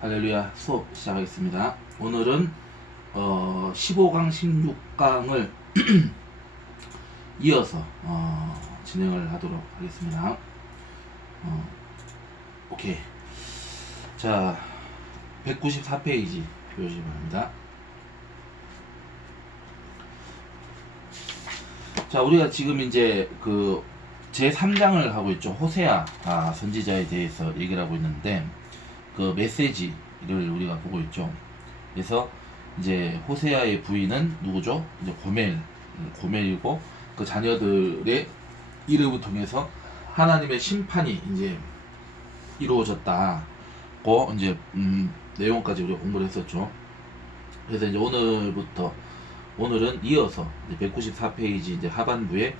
할렐루야. 수업 시작하겠습니다. 오늘은 15강 16강을 이어서 진행을 하도록 하겠습니다. 오케이. 자, 194페이지 보시기 바랍니다. 자, 우리가 지금 이제 그 제3장을 하고 있죠. 호세아 선지자에 대해서 얘기를 하고 있는데, 그 메시지를 우리가 보고 있죠. 그래서 이제 호세아의 부인은 누구죠? 이제 고멜이고, 그 자녀들의 이름을 통해서 하나님의 심판이 이제 이루어졌다고 이제 내용까지 우리가 공부를 했었죠. 그래서 이제 오늘은 이어서 이제 194페이지 이제 하반부에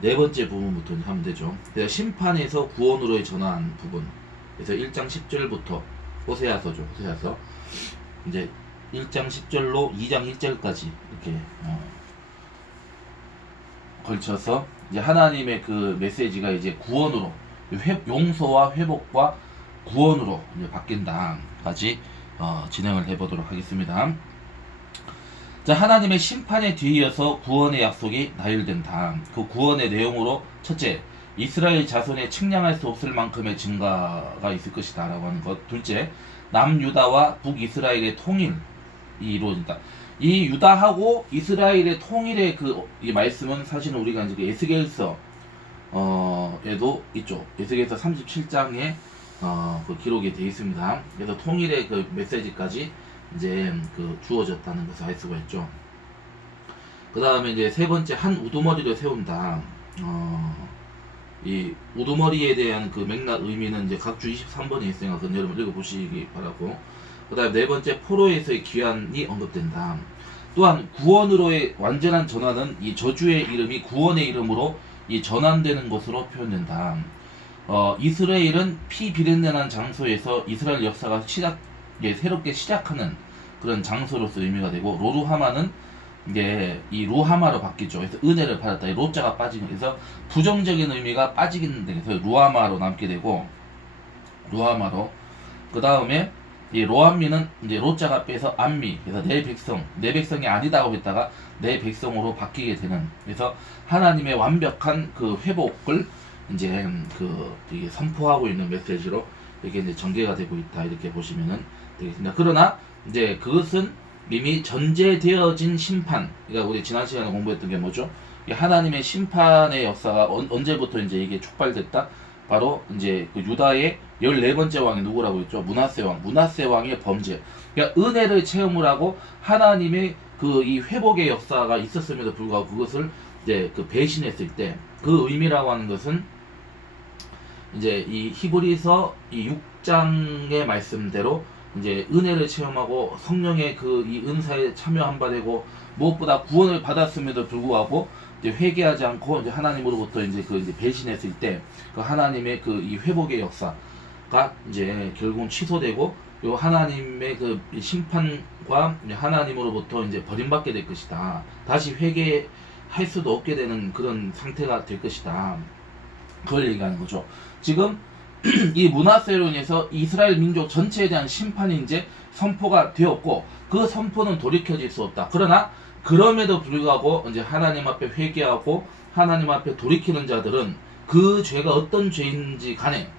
네 번째 부분부터 하면 되죠. 그래서 심판에서 구원으로의 전환 부분. 그래서 1장 10절부터 호세아서죠. 호세아서 이제 1장 10절로 2장 1절까지 이렇게 걸쳐서 이제 하나님의 그 메시지가 이제 구원으로 용서와 회복과 구원으로 이제 바뀐다까지 진행을 해보도록 하겠습니다. 자, 하나님의 심판에 뒤이어서 구원의 약속이 나열된다. 그 구원의 내용으로 첫째, 이스라엘 자손의 측량할 수 없을 만큼의 증가가 있을 것이다 라고 하는 것. 둘째, 남유다와 북이스라엘의 통일이 이루어진다. 이 유다하고 이스라엘의 통일의 이 말씀은 사실은 우리가 이제 에스겔서 에도 있죠. 에스겔서 37장에 그 기록이 되어 있습니다. 그래서 통일의 그 메시지까지 이제 주어졌다는 것을 알 수가 있죠. 그 다음에 이제 세 번째, 한 우두머리를 세운다. 이 우두머리에 대한 그 맥락 의미는 이제 각주 23번에 있으니까 그건 여러분 읽어보시기 바라고. 그 다음에 네 번째, 포로에서의 귀환이 언급된다. 또한 구원으로의 완전한 전환은 이 저주의 이름이 구원의 이름으로 이 전환되는 것으로 표현된다. 이스라엘은 피 비린내난 장소에서 이스라엘 역사가 새롭게 시작하는 그런 장소로서 의미가 되고, 로루하마는 이게 이 루하마로 바뀌죠. 그래서 은혜를 받았다. 이 로자가 빠지는, 그래서 부정적인 의미가 빠지겠는데, 그래서 루하마로 남게 되고, 루하마로. 그 다음에 이 로암미는 이제 로자가 빼서 암미, 그래서 내 백성이 아니다고 했다가 내 백성으로 바뀌게 되는, 그래서 하나님의 완벽한 그 회복을 이제 이게 선포하고 있는 메시지로 이렇게 이제 전개가 되고 있다, 이렇게 보시면은 되겠습니다. 그러나 이제 그것은 이미 전제되어진 심판, 그러니까 우리 지난 시간에 공부했던 게 뭐죠? 하나님의 심판의 역사가 언제부터 이제 이게 촉발됐다? 바로 이제 그 유다의 14번째 왕이 누구라고 했죠? 므낫세 왕. 므낫세 왕의 범죄. 그러니까 은혜를 체험을 하고 하나님의 그 이 회복의 역사가 있었음에도 불구하고 그것을 이제 그 배신했을 때, 그 의미라고 하는 것은 이제 이 히브리서 이 6장의 말씀대로 이제 은혜를 체험하고 성령의 그 이 은사에 참여한 바 되고, 무엇보다 구원을 받았음에도 불구하고 이제 회개하지 않고 이제 하나님으로부터 이제 이제 배신했을 때, 그 하나님의 그 이 회복의 역사가 이제 결국은 취소되고, 요 하나님의 그 심판과 하나님으로부터 이제 버림받게 될 것이다. 다시 회개할 수도 없게 되는 그런 상태가 될 것이다. 그걸 얘기하는 거죠. 지금 이 므낫세로 인해서 이스라엘 민족 전체에 대한 심판이 이제 선포가 되었고, 그 선포는 돌이켜질 수 없다. 그러나 그럼에도 불구하고 이제 하나님 앞에 회개하고 하나님 앞에 돌이키는 자들은 그 죄가 어떤 죄인지 간에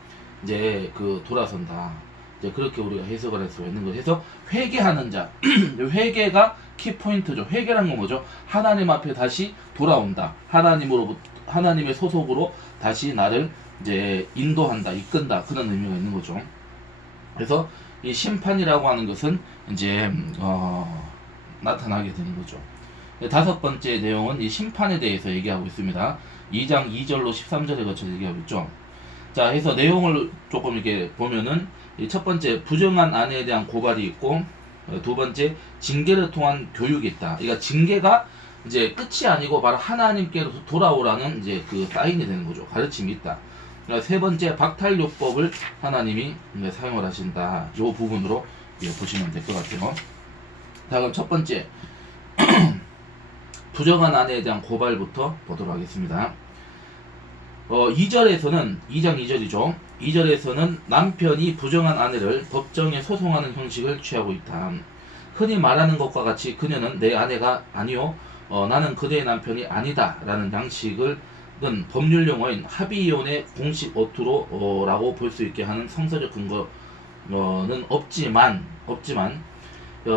이제 돌아선다. 이제 그렇게 우리가 해석을 할 수가 있는 거죠. 그래서 회개하는 자, 회개가 키포인트죠. 회개란 건 뭐죠? 하나님 앞에 다시 돌아온다. 하나님의 소속으로 다시 나를 이제 인도한다, 이끈다, 그런 의미가 있는 거죠. 그래서 이 심판이라고 하는 것은 이제 나타나게 되는 거죠. 다섯 번째 내용은 이 심판에 대해서 얘기하고 있습니다. 2장 2절로 13절에 거쳐서 얘기하고 있죠. 자, 해서 내용을 조금 이렇게 보면은, 첫 번째, 부정한 아내에 대한 고발이 있고, 두 번째, 징계를 통한 교육이 있다. 그러니까 징계가 이제 끝이 아니고 바로 하나님께로 돌아오라는 이제 그 사인이 되는 거죠. 가르침이 있다. 세 번째, 박탈요법을 하나님이 사용을 하신다. 이 부분으로 보시면 될 것 같아요. 자, 그럼 첫 번째, 부정한 아내에 대한 고발부터 보도록 하겠습니다. 2절에서는 2장 2절이죠. 2절에서는 남편이 부정한 아내를 법정에 소송하는 형식을 취하고 있다. 흔히 말하는 것과 같이 그녀는 내 아내가 아니요 나는 그대의 남편이 아니다 라는 양식을 법률 용어인 합의이혼의 공식 어투로 라고 볼 수 있게 하는 성서적 근거는 없지만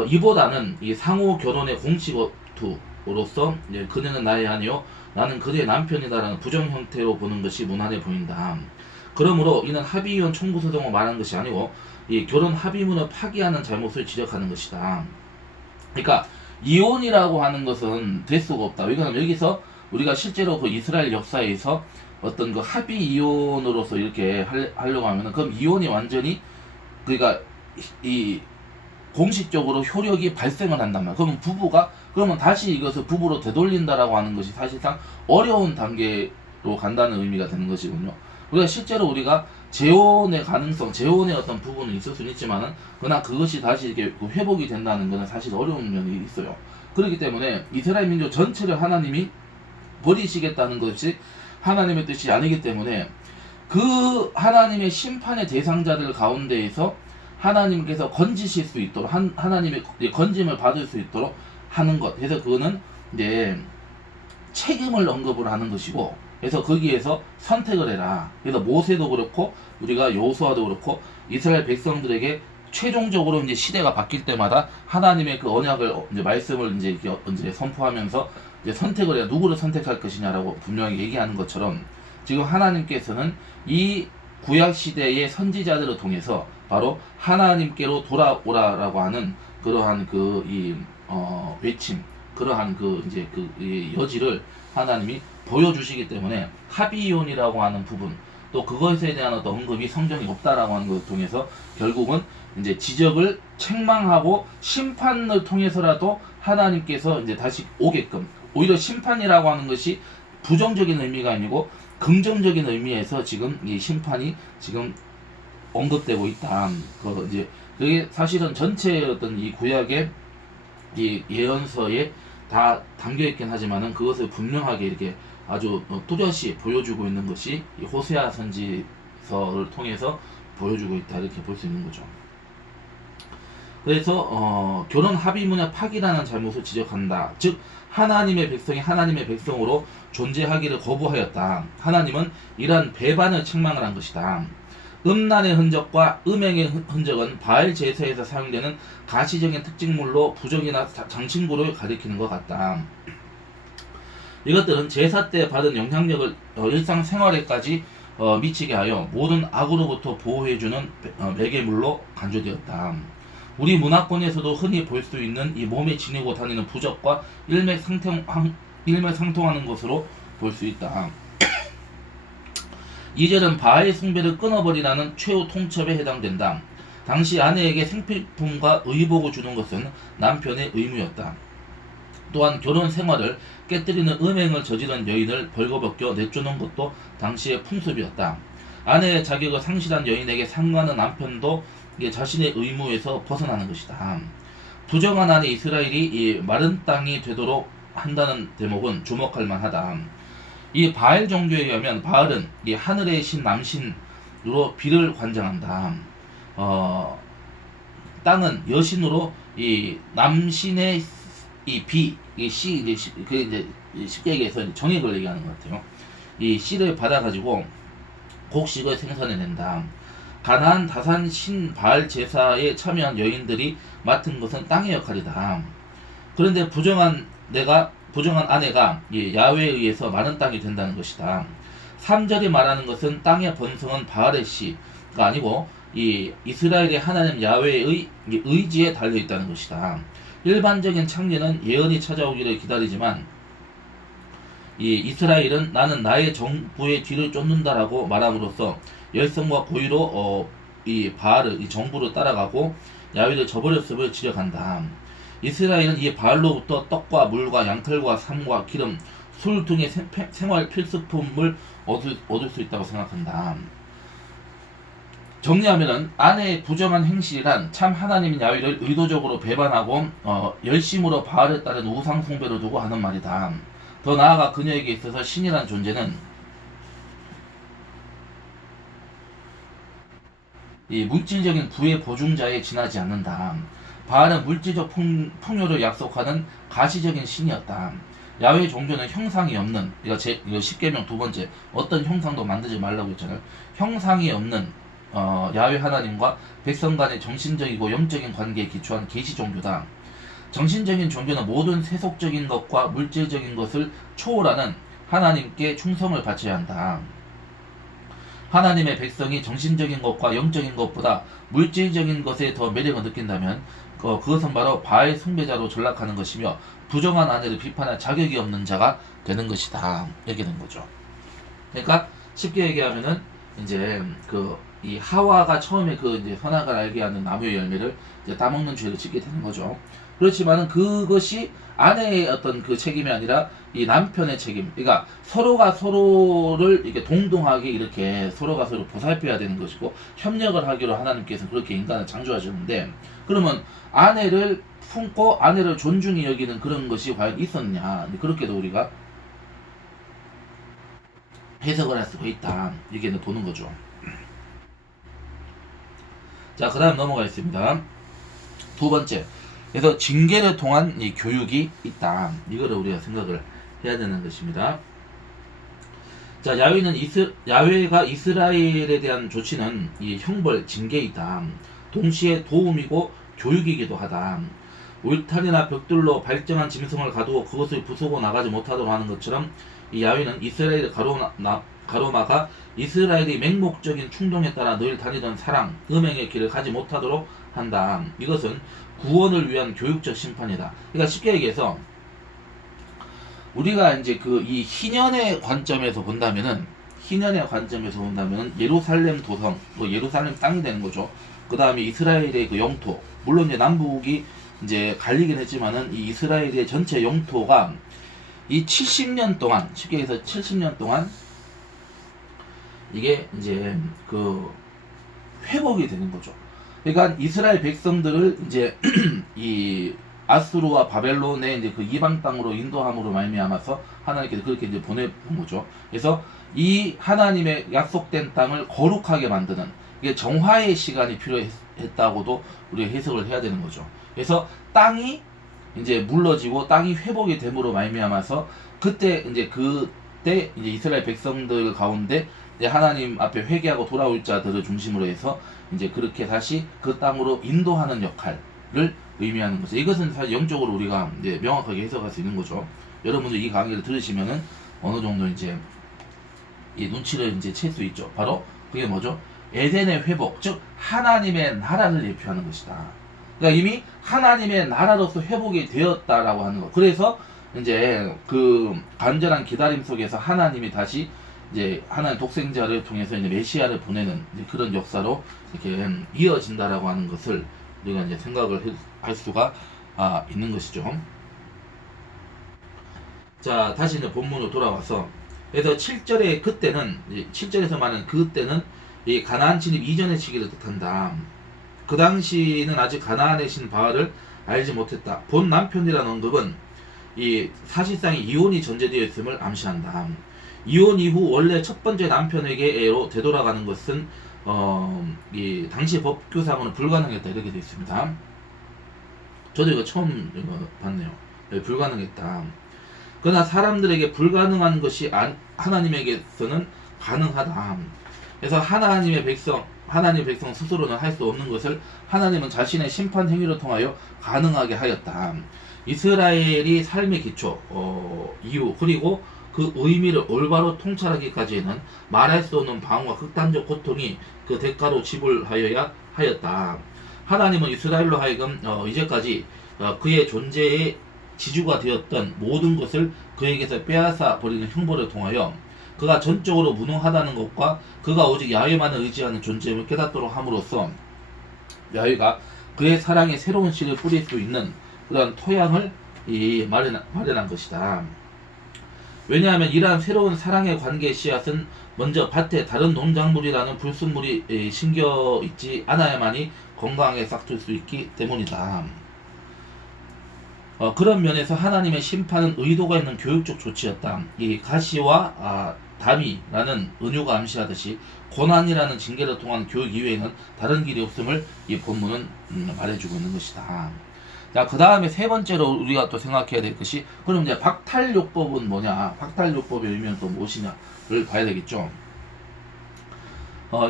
이보다는 이 상호 결혼의 공식 어투로서 그녀는 나의 아내요 나는 그대의 남편이다라는 부정 형태로 보는 것이 무난해 보인다. 그러므로 이는 합의이혼 청구 소송을 말하는 것이 아니고 이 결혼 합의문을 파기하는 잘못을 지적하는 것이다. 그러니까 이혼이라고 하는 것은 될 수가 없다. 왜냐하면 여기서 우리가 실제로 그 이스라엘 역사에서 어떤 그 합의 이혼으로서 이렇게 하려고 하면은 그럼 이혼이 완전히 그러니까 이 공식적으로 효력이 발생을 한단 말이야. 그러면 부부가 그러면 다시 이것을 부부로 되돌린다라고 하는 것이 사실상 어려운 단계로 간다는 의미가 되는 것이군요. 우리가 실제로 우리가 재혼의 가능성, 재혼의 어떤 부분은 있을 수는 있지만은 그러나 그것이 다시 이렇게 회복이 된다는 것은 사실 어려운 면이 있어요. 그렇기 때문에 이스라엘 민족 전체를 하나님이 버리시겠다는 것이 하나님의 뜻이 아니기 때문에 그 하나님의 심판의 대상자들 가운데에서 하나님께서 건지실 수 있도록 하나님의 건짐을 받을 수 있도록 하는 것. 그래서 그거는 이제 책임을 언급을 하는 것이고, 그래서 거기에서 선택을 해라. 그래서 모세도 그렇고 우리가 여호수아도 그렇고 이스라엘 백성들에게 최종적으로 이제 시대가 바뀔 때마다 하나님의 그 언약을 이제 말씀을 이제 선포하면서 이제 선택을 해야 누구를 선택할 것이냐라고 분명히 얘기하는 것처럼 지금 하나님께서는 이 구약 시대의 선지자들을 통해서 바로 하나님께로 돌아오라라고 하는 그러한 외침, 그러한 이제 여지를 하나님이 보여주시기 때문에 합의이혼이라고 하는 부분, 또 그것에 대한 어떤 언급이 성경이 없다라고 하는 것을 통해서 결국은 이제 지적을 책망하고 심판을 통해서라도 하나님께서 이제 다시 오게끔, 오히려 심판이라고 하는 것이 부정적인 의미가 아니고 긍정적인 의미에서 지금 이 심판이 지금 언급되고 있다. 이제 그게 사실은 전체 어떤 이 구약의 이 예언서에 다 담겨 있긴 하지만은 그것을 분명하게 이렇게 아주 뚜렷이 보여주고 있는 것이 이 호세아 선지서를 통해서 보여주고 있다, 이렇게 볼 수 있는 거죠. 그래서 결혼 합의문의 파기라는 잘못을 지적한다. 즉 하나님의 백성이 하나님의 백성으로 존재하기를 거부하였다. 하나님은 이러한 배반을 책망을 한 것이다. 음란의 흔적과 음행의 흔적은 바알 제사에서 사용되는 가시적인 특징물로 부정이나 장신구를 가리키는 것 같다. 이것들은 제사 때 받은 영향력을 일상생활에까지 미치게 하여 모든 악으로부터 보호해주는 매개물로 간주되었다. 우리 문화권에서도 흔히 볼 수 있는 이 몸에 지니고 다니는 부적과 일맥상통하는 것으로 볼 수 있다. 2절은 바알 숭배를 끊어버리라는 최후 통첩에 해당된다. 당시 아내에게 생필품과 의복을 주는 것은 남편의 의무였다. 또한 결혼 생활을 깨뜨리는 음행을 저지른 여인을 벌거벗겨 내쫓는 것도 당시의 풍습이었다. 아내의 자격을 상실한 여인에게 상관한 남편도 자신의 의무에서 벗어나는 것이다. 부정한 아내 이스라엘이 이 마른 땅이 되도록 한다는 대목은 주목할 만하다. 이 바알 종교에 의하면 바알은 이 하늘의 신 남신으로 비를 관장한다. 땅은 여신으로 이 남신의 이 비, 이 씨, 이제 쉽게 얘기해서 정액을 얘기하는 것 같아요. 이 씨를 받아가지고 곡식을 생산해낸다. 가나안 다산 신 바알 제사에 참여한 여인들이 맡은 것은 땅의 역할이다. 그런데 부정한 아내가 야훼에 의해서 마른 땅이 된다는 것이다. 3절이 말하는 것은 땅의 번성은 바알의 씨가 아니고 이 이스라엘의 하나님 야훼의 의지에 달려 있다는 것이다. 일반적인 창리는 예언이 찾아오기를 기다리지만 이 이스라엘은 나는 나의 정부의 뒤를 쫓는다라고 말함으로써 열성과 고의로 이 바알을 이 정부를 따라가고 야훼를 저버렸음을 지적한다. 이스라엘은 이 바알로부터 떡과 물과 양털과 삶과 기름, 술 등의 생활 필수품을 얻을 수 있다고 생각한다. 정리하면은 아내의 부정한 행실이란 참 하나님인 야훼를 의도적으로 배반하고 열심으로 바알에 따른 우상 숭배를 두고 하는 말이다. 더 나아가 그녀에게 있어서 신이란 존재는 이 물질적인 부의 보증자에 지나지 않는다. 바알은 물질적 풍요를 약속하는 가시적인 신이었다. 야훼 종교는 형상이 없는, 이거 10계명 두 번째, 어떤 형상도 만들지 말라고 했잖아요. 형상이 없는 야훼 하나님과 백성 간의 정신적이고 영적인 관계에 기초한 계시 종교다. 정신적인 종교는 모든 세속적인 것과 물질적인 것을 초월하는 하나님께 충성을 바쳐야 한다. 하나님의 백성이 정신적인 것과 영적인 것보다 물질적인 것에 더 매력을 느낀다면 그것은 바로 바알 숭배자로 전락하는 것이며 부정한 아내를 비판할 자격이 없는 자가 되는 것이다. 이렇게 된 거죠. 그러니까 쉽게 얘기하면은 이제 이 하와가 처음에 이제 선악을 알게 하는 나무의 열매를 이제 따먹는 죄를 짓게 되는 거죠. 그렇지만은 그것이 아내의 어떤 그 책임이 아니라 이 남편의 책임. 그러니까 서로가 서로를 이렇게 동등하게 이렇게 서로가 서로 보살펴야 되는 것이고 협력을 하기로 하나님께서 그렇게 인간을 창조하셨는데, 그러면 아내를 품고 아내를 존중히 여기는 그런 것이 과연 있었냐? 그렇게도 우리가 해석을 할 수가 있다. 이게 보는 거죠. 자, 그 다음 넘어가겠습니다. 두 번째. 그래서 징계를 통한 이 교육이 있다. 이거를 우리가 생각을 해야 되는 것입니다. 자, 야훼가 이스라엘에 대한 조치는 이 형벌, 징계이다. 동시에 도움이고 교육이기도 하다. 울타리나 벽돌로 발정한 짐승을 가두고 그것을 부수고 나가지 못하도록 하는 것처럼 이 야훼는 이스라엘을 가로막아 이스라엘이 맹목적인 충동에 따라 늘 다니던 사랑, 음행의 길을 가지 못하도록 한다. 이것은 구원을 위한 교육적 심판이다. 그러니까 쉽게 얘기해서 우리가 이제 이 희년의 관점에서 본다면은 예루살렘 도성, 예루살렘 땅이 되는 거죠. 그 다음에 이스라엘의 그 영토, 물론 이제 남북이 이제 갈리긴 했지만은 이 이스라엘의 전체 영토가 이 70년 동안, 쉽게 해서 70년 동안 이게 이제 회복이 되는 거죠. 그러니까 이스라엘 백성들을 이제 이 아수르와 바벨론의 이제 이방 땅으로 인도함으로 말미암아서 하나님께서 그렇게 이제 보내본 거죠. 그래서 이 하나님의 약속된 땅을 거룩하게 만드는, 이게 정화의 시간이 필요했다고도 우리가 해석을 해야 되는 거죠. 그래서 땅이 이제 물러지고 땅이 회복이 됨으로 말미암아서 그때 이제 이스라엘 백성들 가운데 이제 하나님 앞에 회개하고 돌아올 자들을 중심으로 해서 이제 그렇게 다시 그 땅으로 인도하는 역할을 의미하는 거죠. 이것은 사실 영적으로 우리가 이제 명확하게 해석할 수 있는 거죠. 여러분들 이 강의를 들으시면은 어느 정도 이제 이 눈치를 이제 챌 수 있죠. 바로 그게 뭐죠? 에덴의 회복, 즉 하나님의 나라를 예표하는 것이다. 그러니까 이미 하나님의 나라로서 회복이 되었다라고 하는 거. 그래서 이제 간절한 기다림 속에서 하나님이 다시 이제 하나님 독생자를 통해서 이제 메시아를 보내는 이제 그런 역사로 이렇게 이어진다라고 하는 것을 우리가 이제 생각을 할 수가 있는 것이죠. 자, 다시 이제 본문으로 돌아와서, 그래서 7절의 그때는, 7절에서 말하는 그때는 이 가나안 진입 이전의 시기를 뜻한다. 그 당시는 아직 가나안의 신 바알을 알지 못했다. 본 남편이라는 언급은 이 사실상 이혼이 전제되어 있음을 암시한다. 이혼 이후 원래 첫 번째 남편에게로 되돌아가는 것은 이 당시 법규상으로는 불가능했다, 이렇게 되어 있습니다. 저도 이거 처음 봤네요. 네, 불가능했다. 그러나 사람들에게 불가능한 것이 하나님에게서는 가능하다. 그래서 하나님 백성 스스로는 할 수 없는 것을 하나님은 자신의 심판 행위를 통하여 가능하게 하였다. 이스라엘이 삶의 기초, 이유, 그리고 그 의미를 올바로 통찰하기까지는 말할 수 없는 방어와 극단적 고통이 그 대가로 지불하여야 하였다. 하나님은 이스라엘로 하여금 이제까지 그의 존재의 지주가 되었던 모든 것을 그에게서 빼앗아 버리는 형벌을 통하여 그가 전적으로 무능하다는 것과 그가 오직 야훼만을 의지하는 존재임을 깨닫도록 함으로써 야훼가 그의 사랑에 새로운 씨를 뿌릴 수 있는 그런 토양을 마련한 것이다. 왜냐하면 이러한 새로운 사랑의 관계의 씨앗은 먼저 밭에 다른 농작물이라는 불순물이 심겨 있지 않아야만이 건강하게 싹틀 수 있기 때문이다. 그런 면에서 하나님의 심판은 의도가 있는 교육적 조치였다. 이 가시와 담이라는 은유가 암시하듯이 고난이라는 징계를 통한 교육 이외에는 다른 길이 없음을 이 본문은 말해주고 있는 것이다. 자, 그 다음에 세 번째로 우리가 또 생각해야 될 것이, 그럼 이제 박탈요법은 뭐냐, 박탈요법의 의미는 또 무엇이냐를 봐야 되겠죠.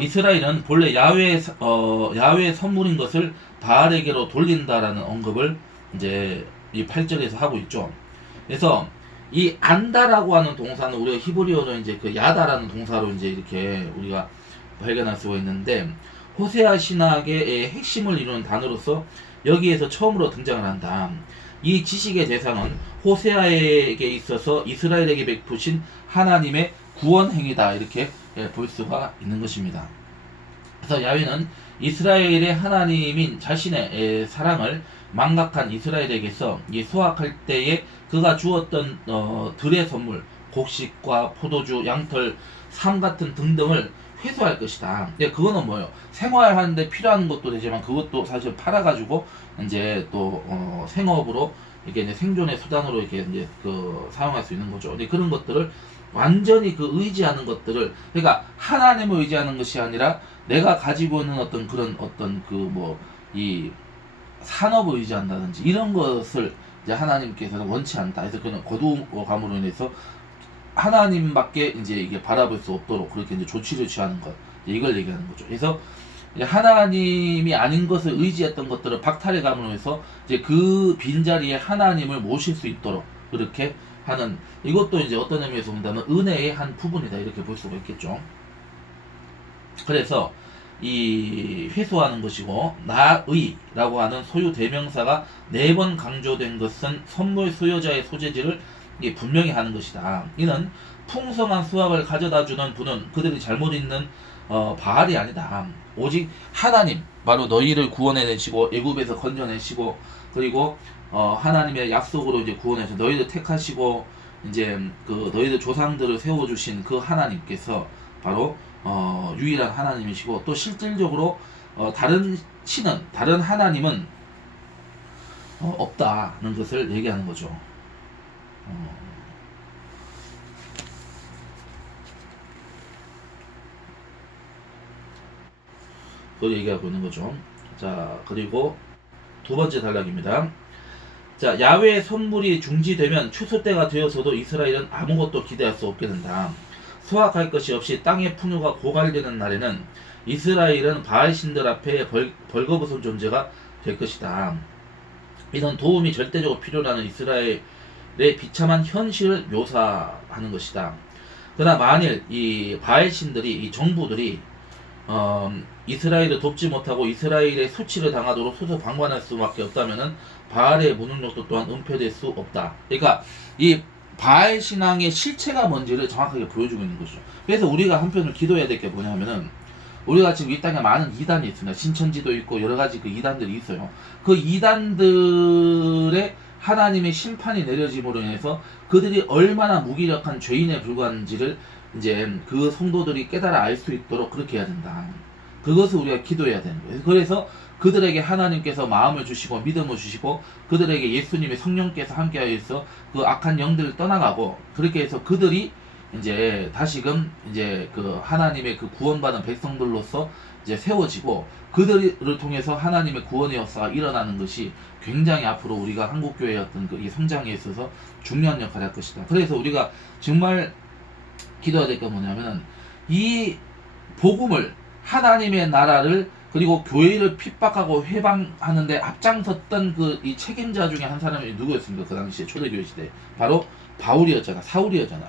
이스라엘은 본래 야훼의 선물인 것을 바알에게로 돌린다라는 언급을 이제 이 8절에서 하고 있죠. 그래서 이 안다라고 하는 동사는 우리가 히브리어로 이제 그 야다라는 동사로 이제 이렇게 우리가 발견할 수가 있는데, 호세아 신학의 핵심을 이루는 단어로서 여기에서 처음으로 등장을 한다. 이 지식의 대상은 호세아에게 있어서 이스라엘에게 베푸신 하나님의 구원 행위다, 이렇게 볼 수가 있는 것입니다. 그래서 야훼는 이스라엘의 하나님인 자신의 사랑을 망각한 이스라엘에게서 수확할 때에 그가 주었던 들의 선물, 곡식과 포도주, 양털, 삶 같은 등등을 회수할 것이다. 그거는 뭐예요? 생활하는데 필요한 것도 되지만 그것도 사실 팔아가지고 이제 또 생업으로 이게 이제 생존의 수단으로 이렇게 이제 사용할 수 있는 거죠. 근데 그런 것들을 완전히 의지하는 것들을, 그러니까 하나님을 의지하는 것이 아니라 내가 가지고 있는 어떤 그런 어떤 이 산업을 의지한다든지 이런 것을 이제 하나님께서는 원치 않다. 그래서 그는 거두감으로 인해서 하나님밖에 이제 이게 바라볼 수 없도록 그렇게 이제 조치를 취하는 것, 이걸 얘기하는 거죠. 그래서 이제 하나님이 아닌 것을 의지했던 것들을 박탈해 감으로 해서 이제 그 빈자리에 하나님을 모실 수 있도록 그렇게 하는, 이것도 이제 어떤 의미에서 본다면 은혜의 한 부분이다, 이렇게 볼 수가 있겠죠. 그래서 이 회수하는 것이고, 나의라고 하는 소유 대명사가 4번 강조된 것은 선물 수요자의 소재지를 분명히 하는 것이다. 이는 풍성한 수확을 가져다주는 분은 그들이 잘못 있는 바알이 아니다. 오직 하나님, 바로 너희를 구원해내시고 애굽에서 건져내시고, 그리고 하나님의 약속으로 이제 구원해서 너희를 택하시고 이제 너희들 조상들을 세워주신 그 하나님께서 바로 유일한 하나님이시고, 또 실질적으로 다른 신은, 다른 하나님은 없다는 것을 얘기하는 거죠. 그걸 얘기하고 있는 거죠. 자, 그리고 두 번째 단락입니다. 자, 야훼의 선물이 중지되면 추수 때가 되어서도 이스라엘은 아무것도 기대할 수 없게 된다. 수확할 것이 없이 땅의 풍요가 고갈되는 날에는 이스라엘은 바알 신들 앞에 벌거벗은 존재가 될 것이다. 이는 도움이 절대적으로 필요하는 이스라엘의 비참한 현실을 묘사하는 것이다. 그러나 만일 이 바알 신들이, 이 정부들이 이스라엘을 돕지 못하고 이스라엘의 수치를 당하도록 수수방관할 수밖에 없다면은 바알의 무능력도 또한 은폐될 수 없다. 그러니까 이 바알 신앙의 실체가 뭔지를 정확하게 보여주고 있는 거죠. 그래서 우리가 한편으로 기도해야 될 게 뭐냐면은, 우리가 지금 이 땅에 많은 이단이 있습니다. 신천지도 있고 여러 가지 이단들이 있어요. 그 이단들의 하나님의 심판이 내려짐으로 인해서 그들이 얼마나 무기력한 죄인에 불과한지를 이제 그 성도들이 깨달아 알 수 있도록 그렇게 해야 된다. 그것을 우리가 기도해야 되는 거예요. 그래서 그들에게 하나님께서 마음을 주시고 믿음을 주시고, 그들에게 예수님의 성령께서 함께하여서 그 악한 영들을 떠나가고, 그렇게 해서 그들이 이제 다시금 이제 하나님의 구원받은 백성들로서 이제 세워지고, 그들을 통해서 하나님의 구원의 역사가 일어나는 것이 굉장히 앞으로 우리가 한국교회의 어떤 이 성장에 있어서 중요한 역할을 할 것이다. 그래서 우리가 정말 기도해야 될 게 뭐냐면은, 이 복음을, 하나님의 나라를, 그리고 교회를 핍박하고 회방하는데 앞장섰던 이 책임자 중에 한 사람이 누구였습니까? 그 당시에 초대교회 시대. 바로 바울이었잖아. 사울이었잖아.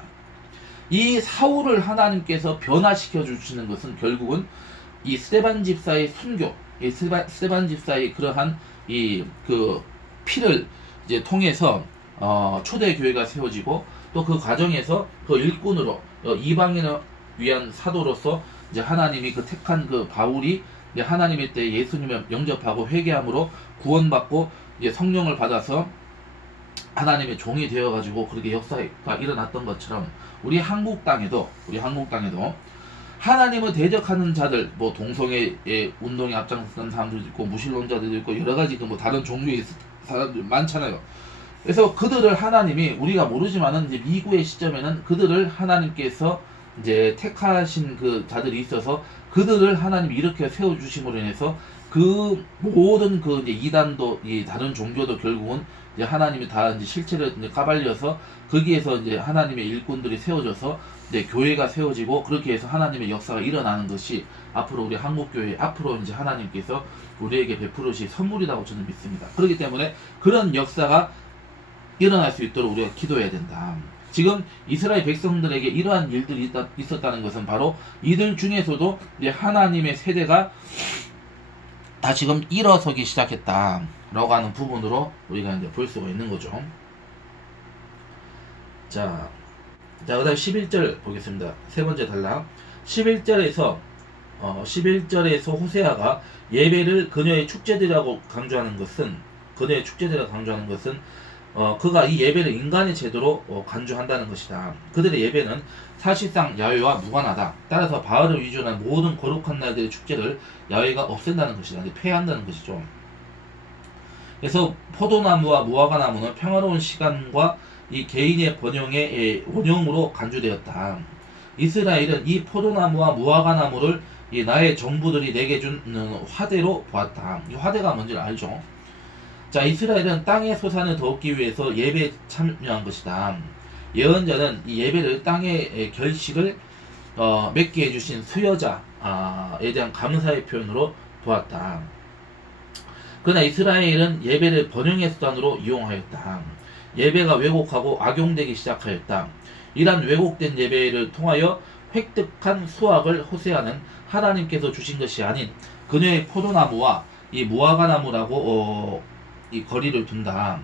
이 사울을 하나님께서 변화시켜 주시는 것은 결국은 이 스데반 집사의 순교, 이 스데반 집사의 그러한 피를 이제 통해서 초대교회가 세워지고, 또 그 과정에서 그 일꾼으로 이방인을 위한 사도로서 이제 하나님이 택한 바울이 이제 하나님의 때 예수님을 영접하고 회개함으로 구원받고 이제 성령을 받아서 하나님의 종이 되어가지고 그렇게 역사가 일어났던 것처럼, 우리 한국 땅에도 하나님을 대적하는 자들, 동성애 운동에 앞장섰던 사람들도 있고, 무신론자들도 있고, 여러 가지 다른 종류의 사람들 많잖아요. 그래서 그들을 하나님이, 우리가 모르지만은 이제 미구의 시점에는 그들을 하나님께서 이제 택하신 그 자들이 있어서 그들을 하나님이 이렇게 세워주심으로 인해서 그 모든 그 이제 이단도 이 다른 종교도 결국은 이제 하나님이 다 이제 실체를 이제 까발려서 거기에서 이제 하나님의 일꾼들이 세워져서 이제 교회가 세워지고 그렇게 해서 하나님의 역사가 일어나는 것이 앞으로 우리 한국교회 앞으로 이제 하나님께서 우리에게 베푸르실 선물이라고 저는 믿습니다. 그렇기 때문에 그런 역사가 일어날 수 있도록 우리가 기도해야 된다. 지금 이스라엘 백성들에게 이러한 일들이 있었다는 것은 바로 이들 중에서도 이제 하나님의 세대가 다 지금 일어서기 시작했다라고 하는 부분으로 우리가 이제 볼 수가 있는 거죠. 자, 그 다음 11절 보겠습니다. 세 번째 단락. 11절에서 호세아가 예배를 그녀의 축제들이라고 강조하는 것은 그가 이 예배를 인간의 제도로 간주한다는 것이다. 그들의 예배는 사실상 야훼와 무관하다. 따라서 바알을 위주로 한 모든 거룩한 날들의 축제를 야훼가 없앤다는 것이다. 폐한다는 것이죠. 그래서 포도나무와 무화과나무는 평화로운 시간과 이 개인의 번영의 원형으로 간주되었다. 이스라엘은 이 포도나무와 무화과나무를 이 나의 정부들이 내게 준 화대로 보았다. 이 화대가 뭔지 알죠? 자, 이스라엘은 땅의 소산을 더 얻기 위해서 예배에 참여한 것이다. 예언자는 이 예배를 땅의 결실을 맺게 해주신 수여자에 대한 감사의 표현으로 보았다. 그러나 이스라엘은 예배를 번영의 수단으로 이용하였다. 예배가 왜곡하고 악용되기 시작하였다. 이러한 왜곡된 예배를 통하여 획득한 수확을 호세아는 하나님께서 주신 것이 아닌 그녀의 포도나무와 이 무화과나무라고 이 거리를 둔다.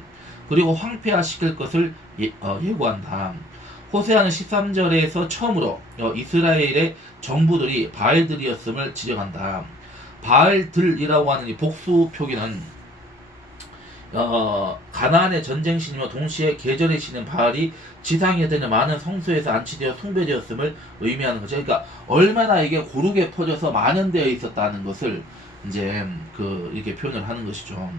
그리고 황폐화시킬 것을 예고한다. 호세아는 13절에서 처음으로 이스라엘의 정부들이 바알들이었음을 지적한다. 바알들이라고 하는 이 복수 표기는 가나안의 전쟁신이며 동시에 계절의 신인 바알이 지상에 되는 많은 성소에서 안치되어 숭배되었음을 의미하는 거죠. 그러니까 얼마나 이게 고르게 퍼져서 많은 데에 있었다는 것을 이제 이렇게 표현을 하는 것이죠.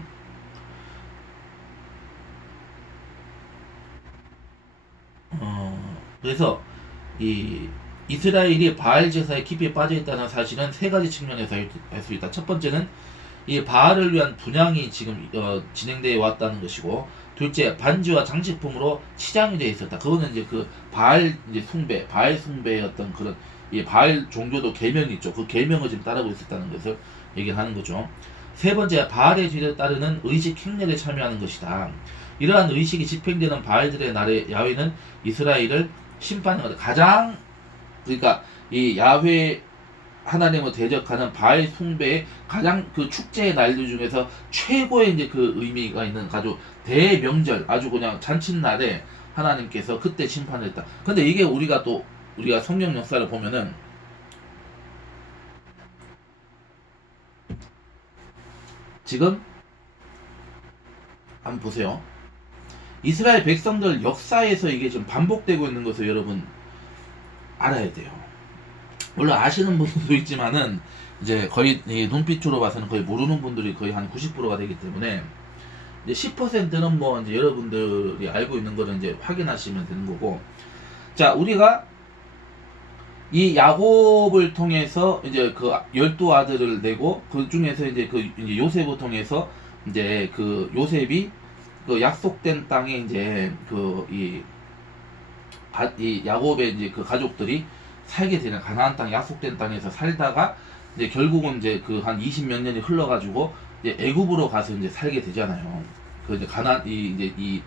그래서 이 이스라엘이 바알 제사에 깊이 빠져 있다는 사실은 세 가지 측면에서 알 수 있다. 첫 번째는 이 바알을 위한 분향이 지금 진행되어 왔다는 것이고, 둘째 반지와 장식품으로 치장이 되어 있었다. 그거는 이제 그 바알 이제 숭배, 바알 숭배의 어떤 그런 이 바알 종교도 계명이 있죠. 그 계명을 지금 따르고 있었다는 것을 얘기하는 거죠. 세 번째, 바알의 뒤를 따르는 의식 행렬에 참여하는 것이다. 이러한 의식이 집행되는 바알들의 날에 야훼는 이스라엘을 심판하는 가장, 그러니까 이 야훼 하나님을 대적하는 바알 숭배의 가장 그 축제의 날들 중에서 최고의 이제 그 의미가 있는 아주 대명절, 아주 그냥 잔칫날에 하나님께서 그때 심판을 했다. 근데 이게 우리가 성경 역사를 보면은 지금 한번 보세요. 이스라엘 백성들 역사에서 이게 지금 반복되고 있는 것을 여러분 알아야 돼요. 물론 아시는 분들도 있지만은 이제 거의 눈빛으로 봐서는 거의 모르는 분들이 거의 한 90%가 되기 때문에 이제 10%는 뭐 이제 여러분들이 알고 있는 거는 이제 확인하시면 되는 거고. 자, 우리가 이 야곱을 통해서 이제 그 12아들을 내고 그 중에서 이제 이제 요셉을 통해서 이제 그 요셉이 그 약속된 땅에 이제 이 야곱의 이제 그 가족들이 살게 되는 가나안 땅 약속된 땅에서 살다가 이제 결국은 이제 그 한 20몇 년이 흘러가지고 이제 애굽으로 가서 이제 살게 되잖아요. 그 이제 이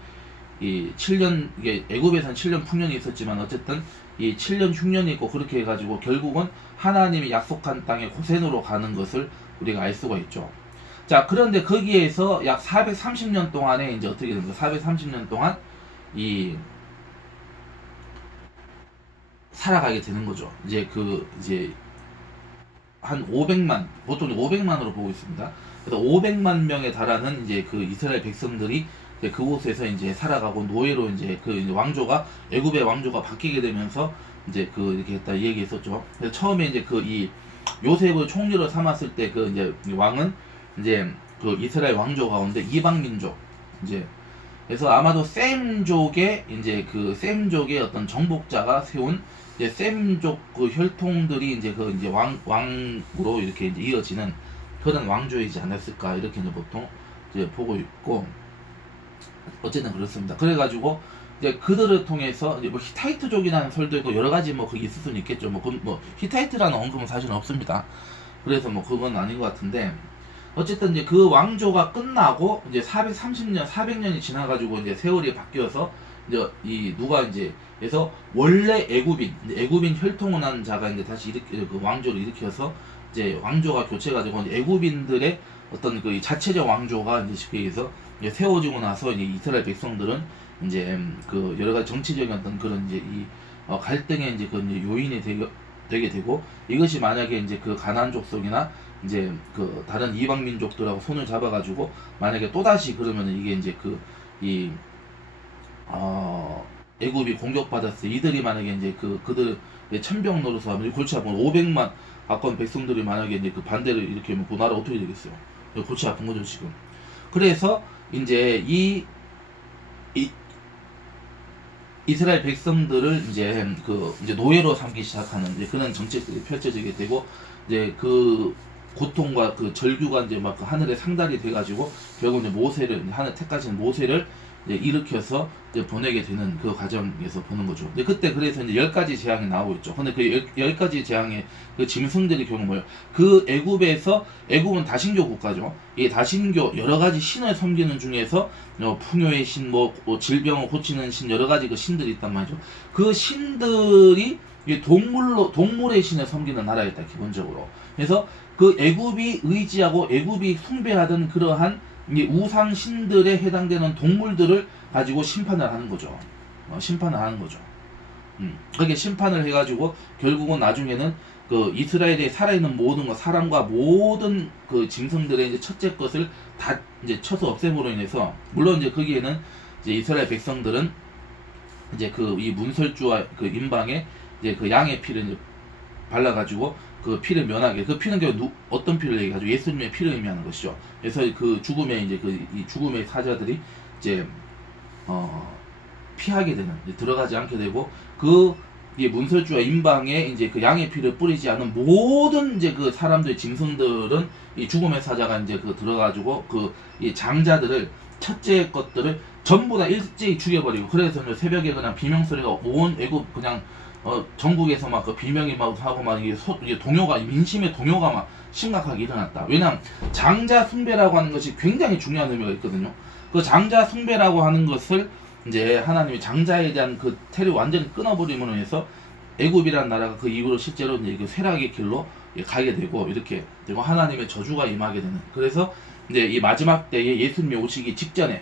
7년 이게 애굽에서는 7년 풍년이 있었지만 어쨌든 이 7년 흉년이 있고 그렇게 해가지고 결국은 하나님이 약속한 땅에 고센으로 가는 것을 우리가 알 수가 있죠. 자, 그런데 거기에서 약 430년 동안에 이제 어떻게 되는 거예요? 430년 동안 이 살아가게 되는 거죠. 이제 한 500만, 보통 500만으로 보고 있습니다. 그래서 500만 명에 달하는 이제 그 이스라엘 백성들이 이제 그곳에서 이제 살아가고 노예로 이제 이제 왕조가 애굽의 왕조가 바뀌게 되면서 이제 이렇게 했다 이 얘기했었죠. 그래서 처음에 이제 이 요셉을 총리로 삼았을 때 이제 왕은 이제 이스라엘 왕조 가운데 이방 민족 이제 그래서 아마도 셈족의 이제 셈족의 어떤 정복자가 세운 이제 셈족 그 혈통들이 이제 그 이제 왕으로 이렇게 이제 이어지는 그런 왕조이지 않았을까 이렇게 이제 보통 이제 보고 있고, 어쨌든 그렇습니다. 그래가지고 이제 그들을 통해서 이제 뭐 히타이트족이라는 설도 있고 여러 가지 뭐 그게 있을 수는 있겠죠. 뭐 히타이트라는 언급은 사실은 없습니다. 그래서 뭐 그건 아닌 것 같은데, 어쨌든 이제 그 왕조가 끝나고 이제 430년, 400년이 지나가지고 이제 세월이 바뀌어서 이제 이 누가 이제 그래서 원래 애굽인 혈통을 한 자가 이제 다시 일으켜 그 왕조를 일으켜서 이제 왕조가 교체가지고 이제 애굽인들의 어떤 그 자체적 왕조가 이제 쉽게 얘기해서 이제 세워지고 나서 이제 이스라엘 백성들은 이제 그 여러 가지 정치적인 어떤 그런 이제 이 갈등의 이제 그 이제 요인이 되게 되고, 이것이 만약에 이제 그 가나안 족속이나 이제 그 다른 이방 민족들하고 손을 잡아가지고 만약에 또 다시 그러면 이게 이제 그 이 애굽이 공격받았을 때 이들이 만약에 이제 그들 천병 노릇을 하면 골치 아픈 500만 가까운 백성들이 만약에 이제 그 반대를 이렇게 하면 그 나라 어떻게 되겠어요? 골치 아픈 거죠 지금. 그래서 이제 이 이스라엘 백성들을 이제 이제 노예로 삼기 시작하는 이제 그런 정책들이 펼쳐지게 되고, 이제 그 고통과 그 절규가 이제 막 하늘에 상달이 돼가지고 결국 이제 모세를 하늘 택하신 모세를 이제 일으켜서 이제 보내게 되는 그 과정에서 보는 거죠. 근데 그때 그래서 이제 10가지 재앙이 나오고 있죠. 근데 그 10가지 재앙의 그 짐승들이 결국 뭐예요? 그 애굽은 다신교 국가죠. 이 다신교 여러 가지 신을 섬기는 중에서 풍요의 신, 질병을 고치는 신, 여러 가지 그 신들이 있단 말이죠. 그 신들이 동물의 신을 섬기는 나라였다 기본적으로. 그래서 그 애굽이 의지하고 애굽이 숭배하던 그러한 우상 신들에 해당되는 동물들을 가지고 심판을 하는 거죠. 심판을 하는 거죠. 그렇게 심판을 해가지고 결국은 나중에는 그 이스라엘에 살아있는 모든 것, 사람과 모든 그 짐승들의 이제 첫째 것을 다 이제 쳐서 없앰으로 인해서, 물론 이제 거기에는 이제 이스라엘 백성들은 이제 그 이 문설주와 그 임방에 이제 그 양의 피를 이제 발라가지고 그 피를 면하게, 그 피는 결국 어떤 피를 얘기하죠? 예수님의 피를 의미하는 것이죠. 그래서 그 죽음의 이제 이 죽음의 사자들이 이제 피하게 되는, 이제 들어가지 않게 되고, 이 문설주와 임방에 이제 그 양의 피를 뿌리지 않은 모든 이제 그 사람들 짐승들은 이 죽음의 사자가 이제 들어가지고 이 장자들을, 첫째 것들을 전부 다 일제히 죽여버리고, 그래서 새벽에 그냥 비명소리가 온 애굽 그냥 전국에서 막 그 비명이 막 하고 막 이게 동요가, 민심의 동요가 막 심각하게 일어났다. 왜냐면 장자 숭배라고 하는 것이 굉장히 중요한 의미가 있거든요. 그 장자 숭배라고 하는 것을 이제 하나님이 장자에 대한 그 태를 완전히 끊어버림으로 해서 애굽이라는 나라가 그 이후로 실제로 이제 그 쇠락의 길로 가게 되고, 이렇게 되고 하나님의 저주가 임하게 되는. 그래서 이제 이 마지막 때에 예수님이 오시기 직전에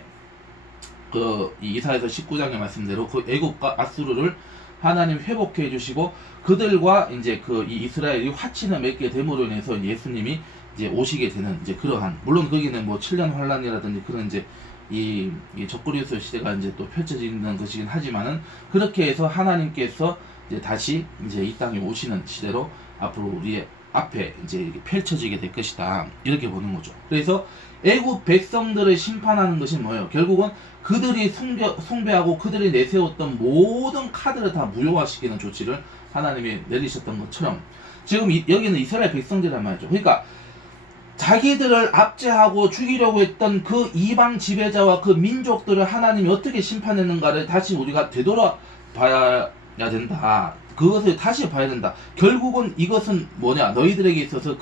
이 이사야서 19장의 말씀대로 그 애굽과 아수르를 하나님 회복해 주시고, 그들과 이제 이 이스라엘이 화친을 맺게 됨으로 인해서 예수님이 이제 오시게 되는 이제 그러한, 물론 거기는 뭐 7년 환란이라든지 그런 이제 이 적그리스도 시대가 이제 또 펼쳐지는 것이긴 하지만은, 그렇게 해서 하나님께서 이제 다시 이제 이 땅에 오시는 시대로 앞으로 우리의 앞에 이제 펼쳐지게 될 것이다, 이렇게 보는 거죠. 그래서 애굽 백성들을 심판하는 것이 뭐예요? 결국은 그들이 숭배하고 그들이 내세웠던 모든 카드를 다 무효화시키는 조치를 하나님이 내리셨던 것처럼, 지금 여기는 이스라엘 백성들이란 말이죠. 그러니까 자기들을 압제하고 죽이려고 했던 그 이방 지배자와 그 민족들을 하나님이 어떻게 심판했는가를 다시 우리가 되돌아봐야 된다. 그것을 다시 봐야 된다. 결국은 이것은 뭐냐? 너희들에게 있어서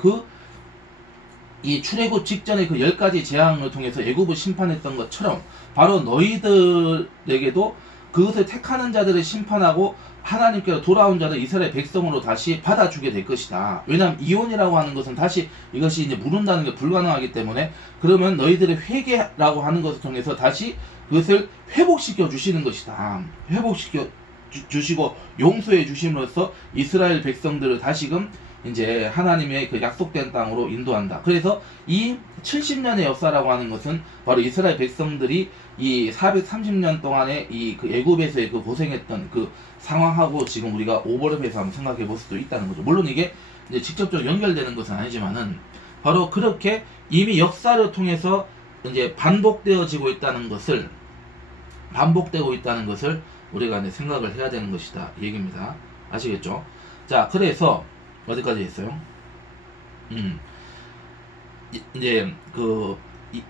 이 출애굽 직전에 그 10가지 재앙을 통해서 애굽을 심판했던 것처럼 바로 너희들에게도 그것을 택하는 자들을 심판하고 하나님께로 돌아온 자들 이스라엘 백성으로 다시 받아주게 될 것이다. 왜냐하면 이혼이라고 하는 것은 다시 이것이 이제 무른다는 게 불가능하기 때문에, 그러면 너희들의 회개라고 하는 것을 통해서 다시 그것을 회복시켜 주시는 것이다. 회복시켜 주시고 용서해 주심으로써 이스라엘 백성들을 다시금 이제 하나님의 그 약속된 땅으로 인도한다. 그래서 이 70년의 역사라고 하는 것은 바로 이스라엘 백성들이 이 430년 동안의 그 애굽에서의 그 고생했던 그 상황하고 지금 우리가 오버랩해서 한번 생각해 볼 수도 있다는 거죠. 물론 이게 이제 직접적으로 연결되는 것은 아니지만은 바로 그렇게 이미 역사를 통해서 이제 반복되고 있다는 것을 우리가 이제 생각을 해야 되는 것이다, 이 얘기입니다. 아시겠죠? 자, 그래서 어디까지 했어요? 이제 그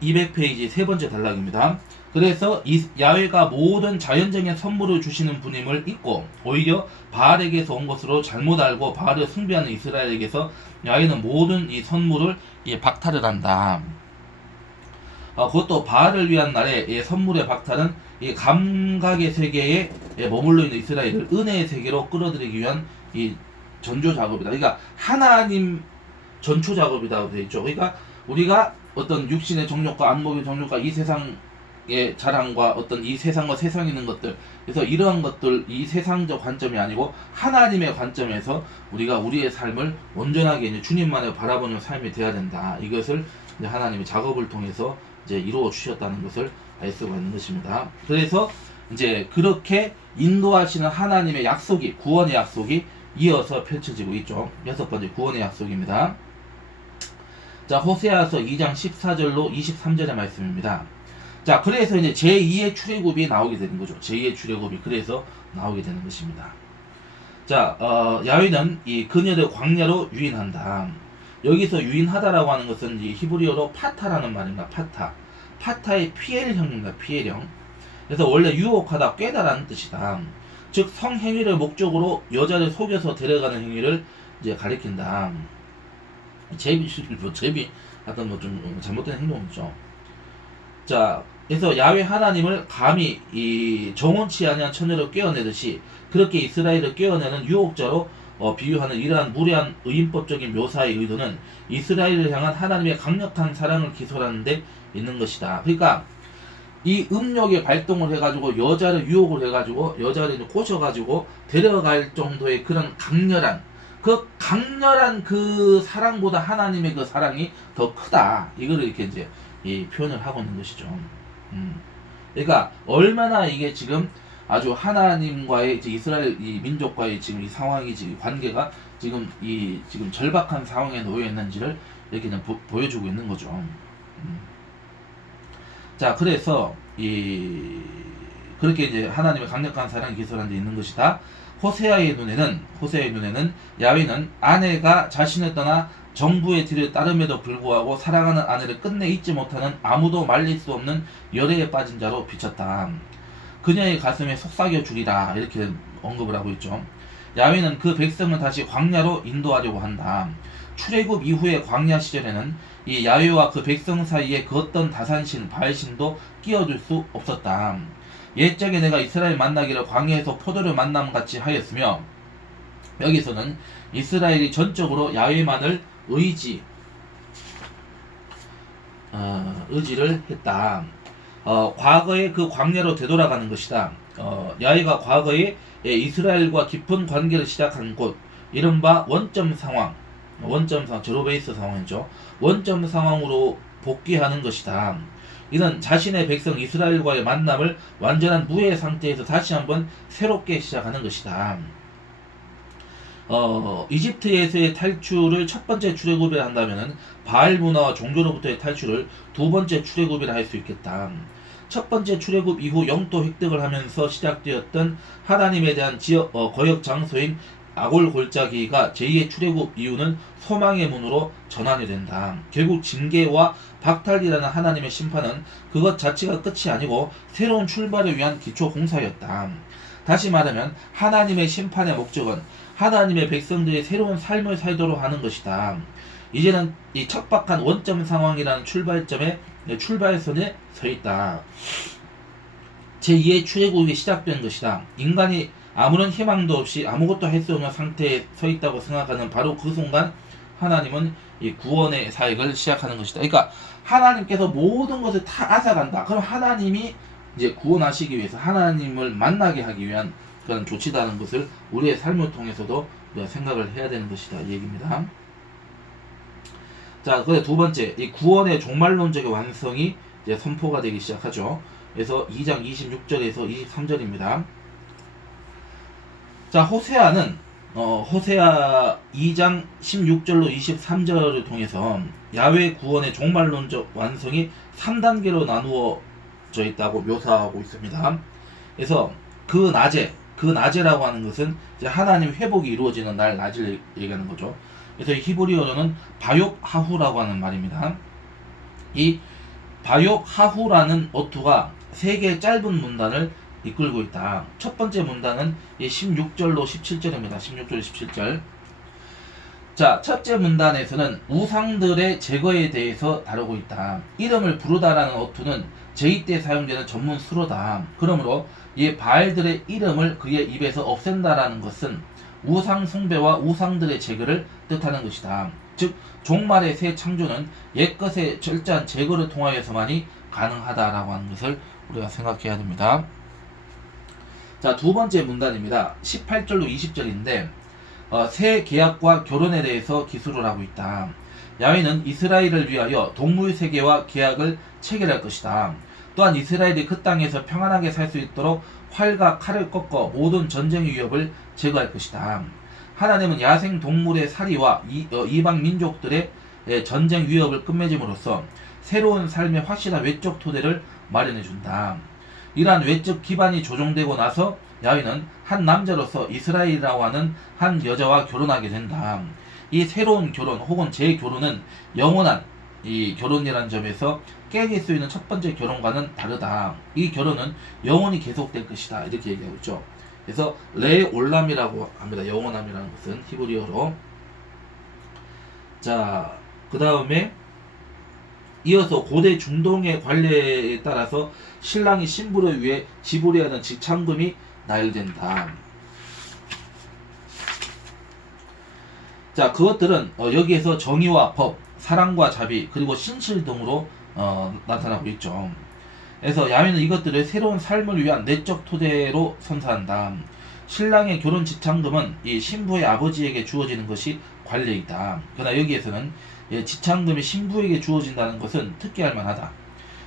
200페이지 세 번째 단락입니다. 그래서 이 야훼가 모든 자연적인 선물을 주시는 분임을 잊고 오히려 바알에게서 온 것으로 잘못 알고 바알을 숭배하는 이스라엘에게서 야훼는 모든 이 선물을 박탈을 한다. 그것도 바알을 위한 날에 선물의 박탈은 이 감각의 세계에 머물러 있는 이스라엘을 은혜의 세계로 끌어들이기 위한 이 전조 작업이다. 그러니까 하나님 전초 작업이라고 되어 있죠. 그러니까 우리가 어떤 육신의 정욕과 안목의 정욕과 이 세상의 자랑과 어떤 이 세상과 세상에 있는 것들, 그래서 이러한 것들, 이 세상적 관점이 아니고 하나님의 관점에서 우리가 우리의 삶을 온전하게 이제 주님만을 바라보는 삶이 되어야 된다. 이것을 이제 하나님의 작업을 통해서 이제 이루어 주셨다는 것을 알 수가 있는 것입니다. 그래서 이제 그렇게 인도하시는 하나님의 약속이, 구원의 약속이 이어서 펼쳐지고 있죠. 여섯 번째 구원의 약속입니다. 자, 호세아서 2장 14절로 23절의 말씀입니다. 자, 그래서 이제 제2의 출애굽이 나오게 되는 거죠. 제2의 출애굽이 그래서 나오게 되는 것입니다. 자, 야훼는 이 그녀를 광야로 유인한다. 여기서 유인하다라고 하는 것은 이 히브리어로 파타라는 말입니다. 파타의 피엘형입니다. 피엘형. 그래서 원래 유혹하다, 꾀다라는 뜻이다. 즉 성행위를 목적으로 여자를 속여서 데려가는 행위를 이제 가리킨다. 제비 어떤 뭐 좀 잘못된 행동이죠. 자, 그래서 야훼 하나님을 감히 이 정원치 아니한 처녀를 꿰어내듯이 그렇게 이스라엘을 꿰어내는 유혹자로 비유하는 이러한 무례한 의인법적인 묘사의 의도는 이스라엘을 향한 하나님의 강력한 사랑을 기술하는 데 있는 것이다. 그러니까 이 음욕의 발동을 해가지고 여자를 유혹을 해가지고 여자를 꼬셔가지고 데려갈 정도의 그런 강렬한 그 사랑보다 하나님의 그 사랑이 더 크다. 이거를 이렇게 이제 이 표현을 하고 있는 것이죠. 그러니까 얼마나 이게 지금 아주 하나님과의 이스라엘 이 민족과의 지금 이 상황이 지금 관계가 지금 절박한 상황에 놓여 있는지를 이렇게 그냥 보여주고 있는 거죠. 자, 그래서 그렇게 이제 하나님의 강력한 사랑이 기술한 데 있는 것이다. 호세아의 눈에는 야훼는 아내가 자신을 떠나 정부의 뒤를 따름에도 불구하고 사랑하는 아내를 끝내 잊지 못하는 아무도 말릴 수 없는 열애에 빠진 자로 비쳤다. 그녀의 가슴에 속삭여 주리라 이렇게 언급을 하고 있죠. 야훼는 그 백성을 다시 광야로 인도하려고 한다. 출애굽 이후의 광야 시절에는 이 야훼와 그 백성 사이에 그 어떤 다산신, 바알신도 끼어들 수 없었다. 옛적에 내가 이스라엘 만나기를 광야에서 포도를 만남같이 하였으며 여기서는 이스라엘이 전적으로 야훼만을 의지를 했다. 과거의 그 광야로 되돌아가는 것이다. 야훼가 과거에 이스라엘과 깊은 관계를 시작한 곳, 이른바 원점 상황, 제로 베이스 상황이죠. 원점 상황으로 복귀하는 것이다. 이는 자신의 백성 이스라엘과의 만남을 완전한 무해 상태에서 다시 한번 새롭게 시작하는 것이다. 이집트에서의 탈출을 첫 번째 출애굽이라 한다면은 바알 문화와 종교로부터의 탈출을 두 번째 출애굽이라 할 수 있겠다. 첫 번째 출애굽 이후 영토 획득을 하면서 시작되었던 하나님에 대한 거역 장소인 아골 골짜기가 제2의 출애굽 이후는 소망의 문으로 전환이 된다. 결국 징계와 박탈이라는 하나님의 심판은 그것 자체가 끝이 아니고 새로운 출발을 위한 기초 공사였다. 다시 말하면 하나님의 심판의 목적은 하나님의 백성들이 새로운 삶을 살도록 하는 것이다. 이제는 이 척박한 원점 상황이라는 출발선에 서 있다. 제2의 출애굽이 시작된 것이다. 인간이 아무런 희망도 없이 아무것도 할 수 없는 상태에 서 있다고 생각하는 바로 그 순간 하나님은 이 구원의 사역을 시작하는 것이다. 그러니까 하나님께서 모든 것을 다 앗아간다. 그럼 하나님이 이제 구원하시기 위해서 하나님을 만나게 하기 위한 그런 조치다는 것을 우리의 삶을 통해서도 우리가 생각을 해야 되는 것이다. 이 얘기입니다. 자, 그래 두 번째, 이 구원의 종말론적의 완성이 이제 선포가 되기 시작하죠. 그래서 2장 26절에서 23절입니다. 자, 호세아는 호세아 2장 16절로 23절을 통해서 야훼 구원의 종말론적 완성이 3단계로 나누어져 있다고 묘사하고 있습니다. 그래서 그 낮에 그 낮에라고 하는 것은 이제 하나님 회복이 이루어지는 날 낮을 얘기하는 거죠. 그래서 이 히브리어로는 바욕 하후라고 하는 말입니다. 이 바욕 하후라는 어투가 세 개의 짧은 문단을 이끌고 있다. 첫 번째 문단은 16절로 17절입니다. 16절 17절. 자, 첫째 문단에서는 우상들의 제거에 대해서 다루고 있다. 이름을 부르다라는 어투는 제의 때 사용되는 전문 수로다. 그러므로 이 바알들의 이름을 그의 입에서 없앤다라는 것은 우상 숭배와 우상들의 제거를 뜻하는 것이다. 즉 종말의 새 창조는 옛것의 철저한 제거를 통하여서만이 가능하다라고 하는 것을 우리가 생각해야 됩니다. 자, 두 번째 문단입니다. 18절로 20절인데 새 계약과 결혼에 대해서 기술을 하고 있다. 야훼는 이스라엘을 위하여 동물 세계와 계약을 체결할 것이다. 또한 이스라엘이 그 땅에서 평안하게 살 수 있도록 활과 칼을 꺾어 모든 전쟁 위협을 제거할 것이다. 하나님은 야생 동물의 살이와 이방 민족들의 전쟁 위협을 끝맺음으로써 새로운 삶의 확실한 외적 토대를 마련해 준다. 이러한 외적 기반이 조정되고 나서 야훼는 한 남자로서 이스라엘이라고 하는 한 여자와 결혼하게 된다. 이 새로운 결혼 혹은 재결혼은 영원한 이 결혼이라는 점에서 깨질 수 있는 첫 번째 결혼과는 다르다. 이 결혼은 영원히 계속될 것이다. 이렇게 얘기하고 있죠. 그래서 레올람이라고 합니다. 영원함이라는 것은 히브리어로. 자, 그 다음에 이어서 고대 중동의 관례에 따라서 신랑이 신부를 위해 지불해야 하는 직창금이 나열된다. 자, 그것들은 여기에서 정의와 법, 사랑과 자비, 그리고 신실 등으로 나타나고 있죠. 그래서 야훼는 이것들을 새로운 삶을 위한 내적 토대로 선사한다. 신랑의 결혼 직창금은 이 신부의 아버지에게 주어지는 것이 관례이다. 그러나 여기에서는 직창금이 신부에게 주어진다는 것은 특기할 만하다.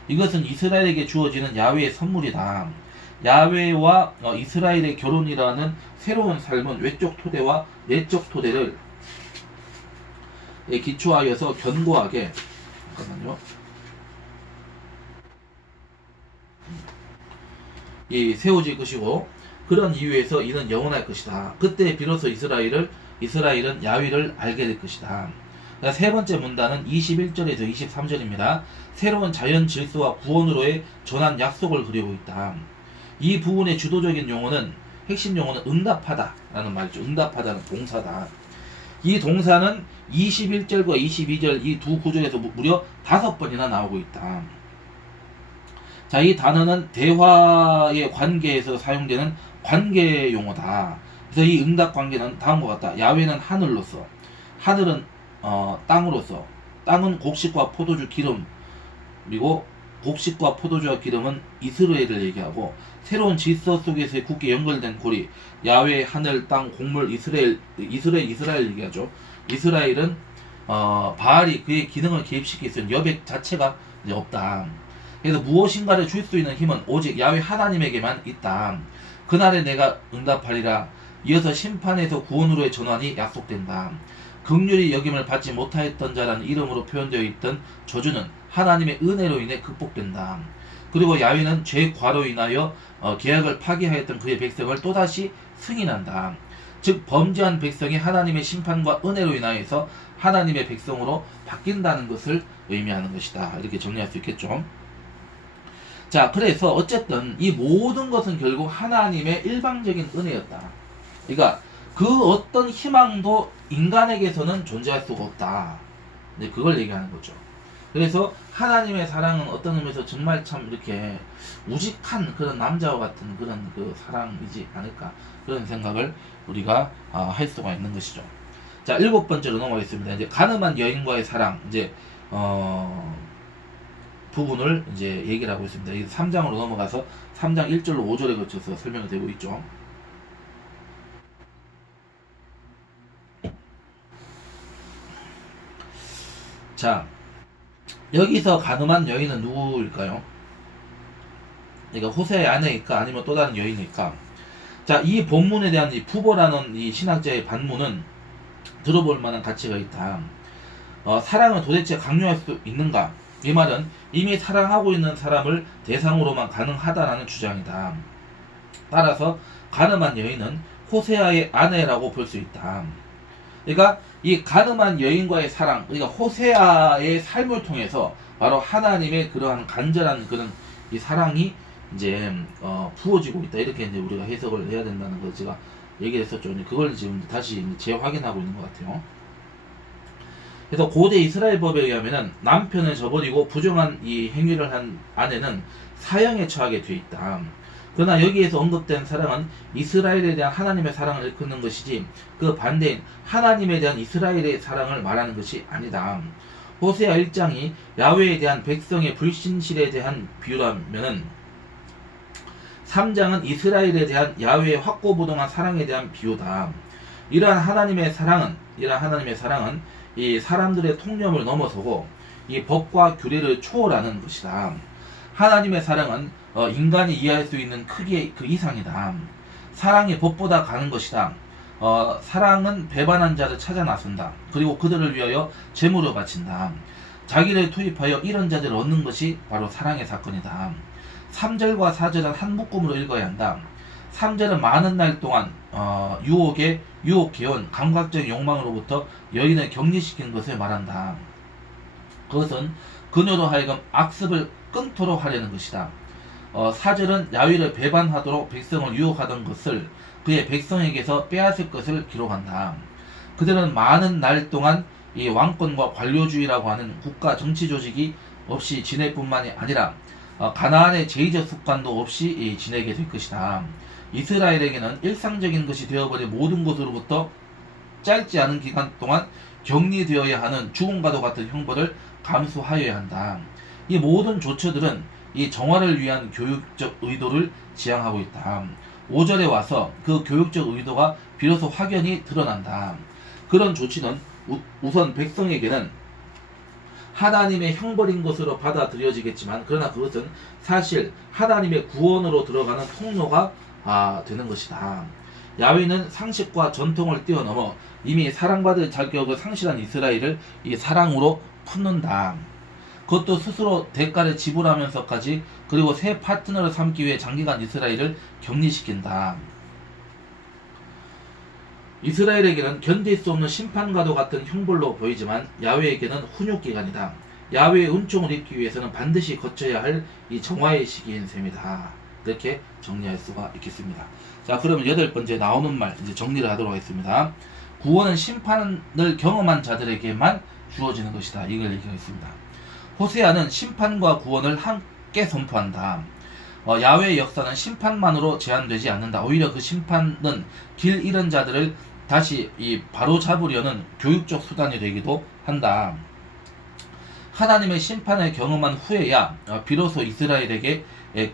이것은 이스라엘에게 주어지는 야훼의 선물이다. 야훼와 이스라엘의 결혼이라는 새로운 삶은 외적 토대와 내적 토대를 기초하여서 견고하게 잠깐만요. 세워질 것이고 그런 이유에서 이는 영원할 것이다. 그때 비로소 이스라엘은 야훼를 알게 될 것이다. 세 번째 문단은 21절에서 23절입니다. 새로운 자연 질서와 구원으로의 전한 약속을 그리고 있다. 이 부분의 주도적인 용어는 핵심 용어는 응답하다라는 말이죠. 응답하다는 동사다. 이 동사는 21절과 22절 이 두 구절에서 무려 5번이나 나오고 있다. 자, 이 단어는 대화의 관계에서 사용되는 관계 용어다. 그래서 이 응답 관계는 다음과 같다. 야훼는 하늘로서, 하늘은 땅으로서, 땅은 곡식과 포도주 기름, 그리고 곡식과 포도주와 기름은 이스라엘을 얘기하고 새로운 질서 속에서의 굳게 연결된 고리, 야훼, 하늘, 땅, 곡물, 이스라엘 얘기하죠. 이스라엘은 바알이 그의 기능을 개입시킬 수 있는 여백 자체가 이제 없다. 그래서 무엇인가를 줄 수 있는 힘은 오직 야훼 하나님에게만 있다. 그날에 내가 응답하리라. 이어서 심판에서 구원으로의 전환이 약속된다. 긍휼히 여김을 받지 못하였던 자라는 이름으로 표현되어 있던 저주는 하나님의 은혜로 인해 극복된다. 그리고 야훼는 죄 과로 인하여 계약을 파기하였던 그의 백성을 또다시 승인한다. 즉 범죄한 백성이 하나님의 심판과 은혜로 인하여서 하나님의 백성으로 바뀐다는 것을 의미하는 것이다. 이렇게 정리할 수 있겠죠. 자, 그래서 어쨌든 이 모든 것은 결국 하나님의 일방적인 은혜였다. 그러니까 그 어떤 희망도 인간에게서는 존재할 수가 없다. 네, 그걸 얘기하는 거죠. 그래서 하나님의 사랑은 어떤 의미에서 정말 참 이렇게 우직한 그런 남자와 같은 그런 그 사랑이지 않을까, 그런 생각을 우리가 할 수가 있는 것이죠. 자, 7번째로 넘어가겠습니다. 이제 가늠한 여인과의 사랑, 이제 부분을 이제 얘기를 하고 있습니다. 이 3장으로 넘어가서 3장 1절로 5절에 거쳐서 설명이 되고 있죠. 자, 여기서 가늠한 여인은 누구일까요? 그러니까 호세의 아내일까 아니면 또 다른 여인일까? 자, 이 본문에 대한 이 푸버라는 이 신학자의 반문은 들어볼 만한 가치가 있다. 사랑은 도대체 강요할 수 있는가? 이 말은 이미 사랑하고 있는 사람을 대상으로만 가능하다라는 주장이다. 따라서 가늠한 여인은 호세아의 아내라고 볼 수 있다. 그러니까 이 가늠한 여인과의 사랑, 그러니까 호세아의 삶을 통해서 바로 하나님의 그러한 간절한 그런 이 사랑이 이제 부어지고 있다. 이렇게 이제 우리가 해석을 해야 된다는 거 제가 얘기를 했었죠. 그걸 지금 다시 재확인하고 있는 것 같아요. 그래서 고대 이스라엘 법에 의하면은 남편을 저버리고 부정한 이 행위를 한 아내는 사형에 처하게 돼 있다. 그러나 여기에서 언급된 사랑은 이스라엘에 대한 하나님의 사랑을 일컫는 것이지 그 반대인 하나님에 대한 이스라엘의 사랑을 말하는 것이 아니다. 호세아 1장이 야훼에 대한 백성의 불신실에 대한 비유라면은 3장은 이스라엘에 대한 야훼의 확고부동한 사랑에 대한 비유다. 이러한 하나님의 사랑은 이 사람들의 통념을 넘어서고 이 법과 규례를 초월하는 것이다. 하나님의 사랑은 인간이 이해할 수 있는 크기의 그 이상이다. 사랑이 법보다 가는 것이다. 사랑은 배반한 자를 찾아 나선다. 그리고 그들을 위하여 제물을 바친다. 자기를 투입하여 이런 자들을 얻는 것이 바로 사랑의 사건이다. 3절과 4절은 한 묶음으로 읽어야 한다. 3절은 많은 날 동안 유혹해온 감각적 욕망으로부터 여인을 격리시킨 것을 말한다. 그것은 그녀로 하여금 악습을 끊도록 하려는 것이다. 4절은 야훼를 배반하도록 백성을 유혹하던 것을 그의 백성에게서 빼앗을 것을 기록한다. 그들은 많은 날 동안 이 왕권과 관료주의라고 하는 국가 정치 조직이 없이 지낼 뿐만이 아니라 가나안의 제의적 습관도 없이 지내게 될 것이다. 이스라엘에게는 일상적인 것이 되어버린 모든 것으로부터 짧지 않은 기간 동안 격리되어야 하는 죽음과도 같은 형벌을 감수하여야 한다. 이 모든 조처들은 이 정화를 위한 교육적 의도를 지향하고 있다. 5절에 와서 그 교육적 의도가 비로소 확연히 드러난다. 그런 조치는 우선 백성에게는 하나님의 형벌인 것으로 받아들여지겠지만 그러나 그것은 사실 하나님의 구원으로 들어가는 통로가 되는 것이다. 야훼는 상식과 전통을 뛰어넘어 이미 사랑받을 자격을 상실한 이스라엘을 이 사랑으로 품는다. 그것도 스스로 대가를 지불하면서까지 그리고 새 파트너를 삼기 위해 장기간 이스라엘을 격리시킨다. 이스라엘에게는 견딜 수 없는 심판과도 같은 형벌로 보이지만 야훼에게는 훈육기간이다. 야훼의 은총을 입기 위해서는 반드시 거쳐야 할 이 정화의 시기인 셈이다. 이렇게 정리할 수가 있겠습니다. 자, 그러면 8번째 나오는 말 이제 정리를 하도록 하겠습니다. 구원은 심판을 경험한 자들에게만 주어지는 것이다. 이걸 얘기하겠습니다. 호세아는 심판과 구원을 함께 선포한다. 야훼의 역사는 심판만으로 제한되지 않는다. 오히려 그 심판은 길 잃은 자들을 다시 바로 잡으려는 교육적 수단이 되기도 한다. 하나님의 심판을 경험한 후에야 비로소 이스라엘에게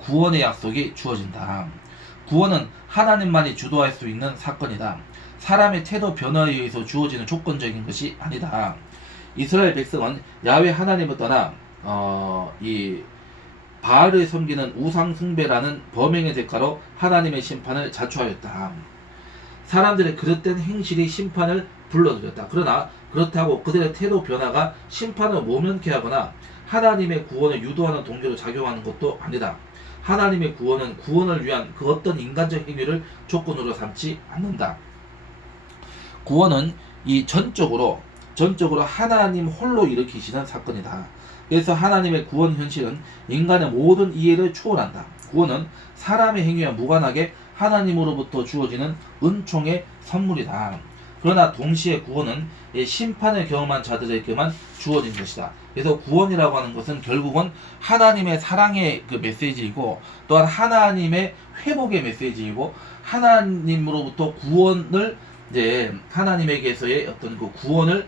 구원의 약속이 주어진다. 구원은 하나님만이 주도할 수 있는 사건이다. 사람의 태도 변화에 의해서 주어지는 조건적인 것이 아니다. 이스라엘 백성은 야훼 하나님을 떠나 이 바알을 섬기는 우상 숭배라는 범행의 대가로 하나님의 심판을 자초하였다. 사람들의 그릇된 행실이 심판을 불러들였다. 그러나 그렇다고 그들의 태도 변화가 심판을 모면케 하거나 하나님의 구원을 유도하는 동기로 작용하는 것도 아니다. 하나님의 구원은 구원을 위한 그 어떤 인간적 행위를 조건으로 삼지 않는다. 구원은 이 전적으로 하나님 홀로 일으키시는 사건이다. 그래서 하나님의 구원 현실은 인간의 모든 이해를 초월한다. 구원은 사람의 행위와 무관하게 하나님으로부터 주어지는 은총의 선물이다. 그러나 동시에 구원은 심판을 경험한 자들에게만 주어진 것이다. 그래서 구원이라고 하는 것은 결국은 하나님의 사랑의 그 메시지이고 또한 하나님의 회복의 메시지이고 하나님으로부터 구원을 하나님에게서의 어떤 그 구원을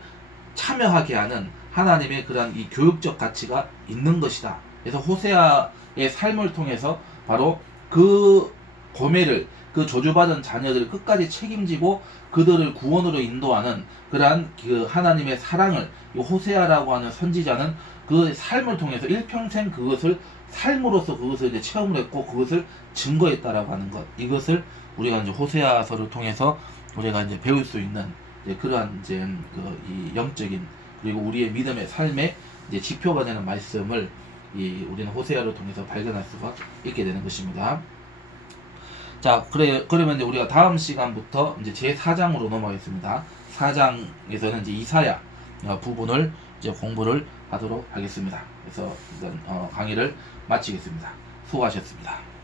참여하게 하는 하나님의 그러한 이 교육적 가치가 있는 것이다. 그래서 호세아의 삶을 통해서 바로 그 고매를 그 저주받은 자녀들을 끝까지 책임지고 그들을 구원으로 인도하는 그러한 그 하나님의 사랑을 이 호세아라고 하는 선지자는 그 삶을 통해서 일평생 그것을 삶으로서 그것을 이제 체험을 했고 그것을 증거했다라고 하는 것, 이것을 우리가 이제 호세아서를 통해서 우리가 이제 배울 수 있는 그러한 이제 이 영적인 그리고 우리의 믿음의 삶의 이제 지표가 되는 말씀을 우리는 호세아를 통해서 발견할 수가 있게 되는 것입니다. 자, 그러면 이제 우리가 다음 시간부터 이제 제 4장으로 넘어가겠습니다. 4장에서는 이제 이사야 부분을 이제 공부를 하도록 하겠습니다. 그래서 일단 강의를 마치겠습니다. 수고하셨습니다.